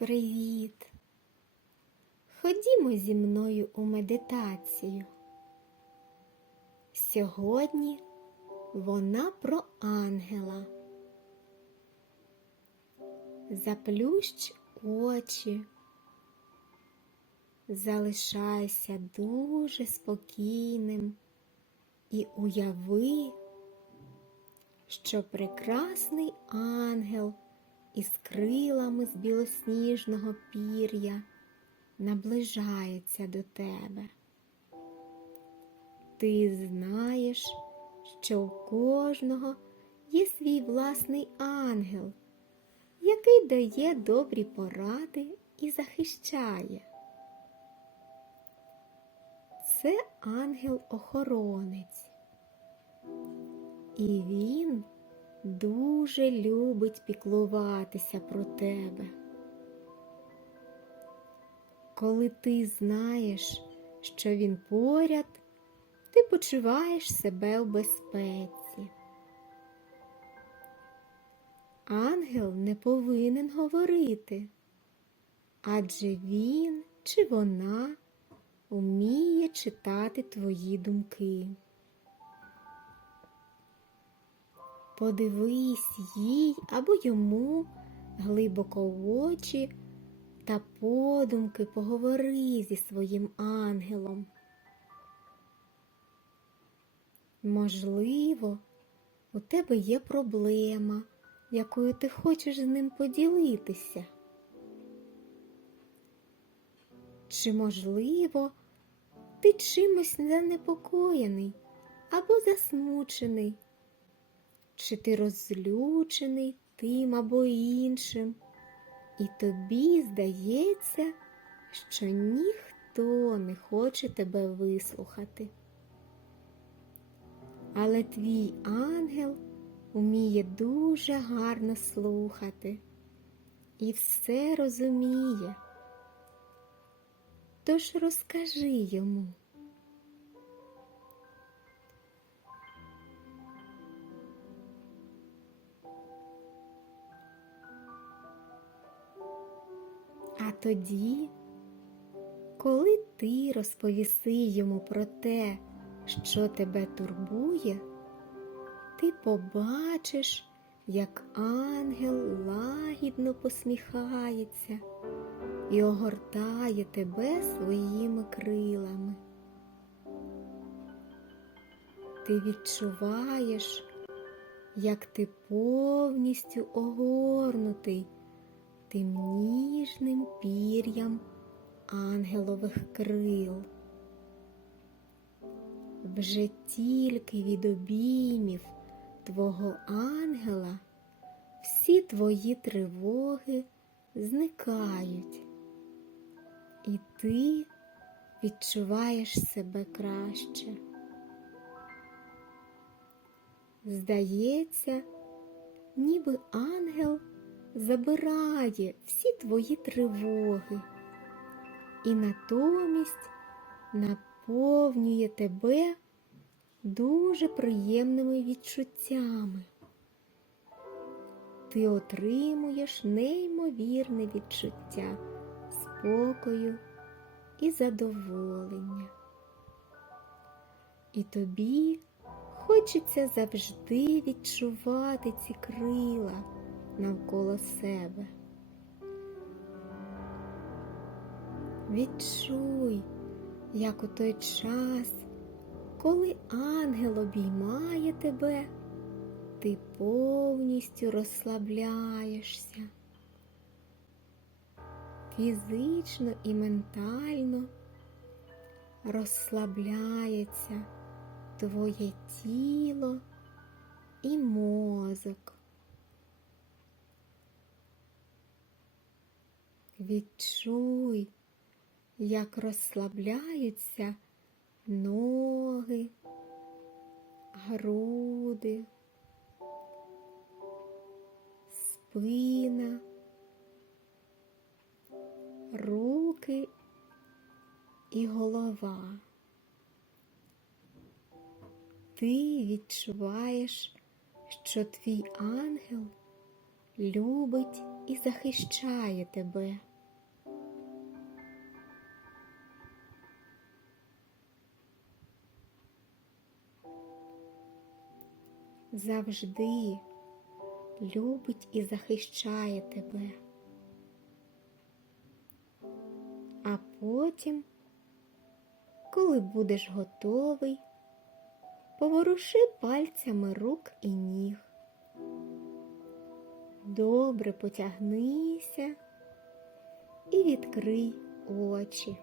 Привіт! Ходімо зі мною у медитацію. Сьогодні вона про ангела. Заплющ очі. Залишайся дуже спокійним і уяви, що прекрасний ангел із крилами з білосніжного пір'я наближається до тебе. Ти знаєш, що у кожного є свій власний ангел, який дає добрі поради і захищає. Це ангел-охоронець. І він дуже любить піклуватися про тебе. Коли ти знаєш, що він поряд, ти почуваєш себе в безпеці. Ангел не повинен говорити, адже він чи вона вміє читати твої думки. Подивись їй або йому глибоко в очі та подумки поговори зі своїм ангелом. Можливо, у тебе є проблема, якою ти хочеш з ним поділитися. Чи, можливо, ти чимось занепокоєний або засмучений? Чи ти розлючений тим або іншим, і тобі здається, що ніхто не хоче тебе вислухати. Але твій ангел вміє дуже гарно слухати і все розуміє. Тож розкажи йому. А тоді, коли ти розповіси йому про те, що тебе турбує, ти побачиш, як ангел лагідно посміхається і огортає тебе своїми крилами. Ти відчуваєш, як ти повністю огорнутий тим ніжним пір'ям ангелових крил. Вже тільки від обіймів твого ангела всі твої тривоги зникають, і ти відчуваєш себе краще. Здається, ніби ангел забирає всі твої тривоги і натомість наповнює тебе дуже приємними відчуттями. Ти отримуєш неймовірне відчуття спокою і задоволення. І тобі хочеться завжди відчувати ці крила навколо себе. Відчуй, як у той час, коли ангел обіймає тебе, ти повністю розслабляєшся. Фізично і ментально розслабляється твоє тіло і мозок. Відчуй, як розслабляються ноги, груди, спина, руки і голова. Ти відчуваєш, що твій ангел любить і захищає тебе. Завжди любить і захищає тебе. А потім, коли будеш готовий, поворуши пальцями рук і ніг. Добре потягнися і відкрий очі.